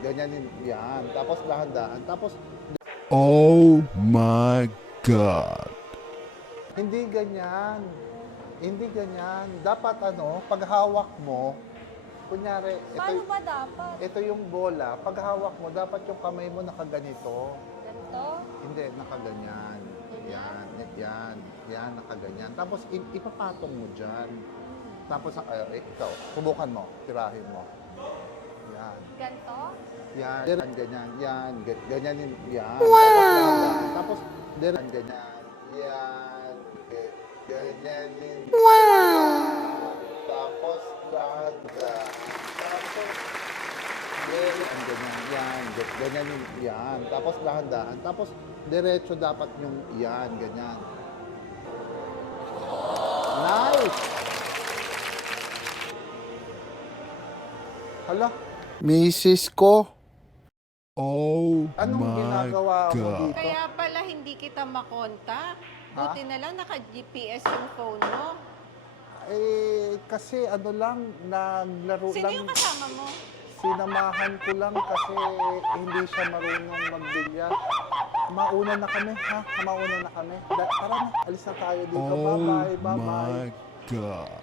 ganyan yan. Tapos dahan-dahan. Tapos Oh my God. hindi ganyan. Hindi ganyan. Dapat pag hawak mo, kunyari, Paano ba dapat? ito yung bola. Pag hawak mo, dapat yung kamay mo nakaganito. Ganito? Hindi, nakaganyan. Yan, nakaganyan. Tapos ipapatong mo dyan. Tapos, ikaw, subukan mo, tirahin mo. Yan. Ganito? Yan, ganyan. Wow! Tapos, ganyan. Yan. Ganyan. Wow! Tapos, dahan. Tapos, ganyan yan. Tapos, dahan-dahan. Tapos, diretso dapat yung yan, ganyan. Nice! Hala, misis ko. Oh Anong my ginagawa mo God. dito? Kaya pala hindi kita makontak. Buti na lang naka-GPS yung phone mo. Kasi naglaro Sino lang. yung kasama mo? Sinamahan ko lang kasi hindi siya marunong magbilyar. Mauna na kami, ha? Mauna na kami. Tara na, alis na tayo dito. Oh Bye-bye, bye-bye. my God.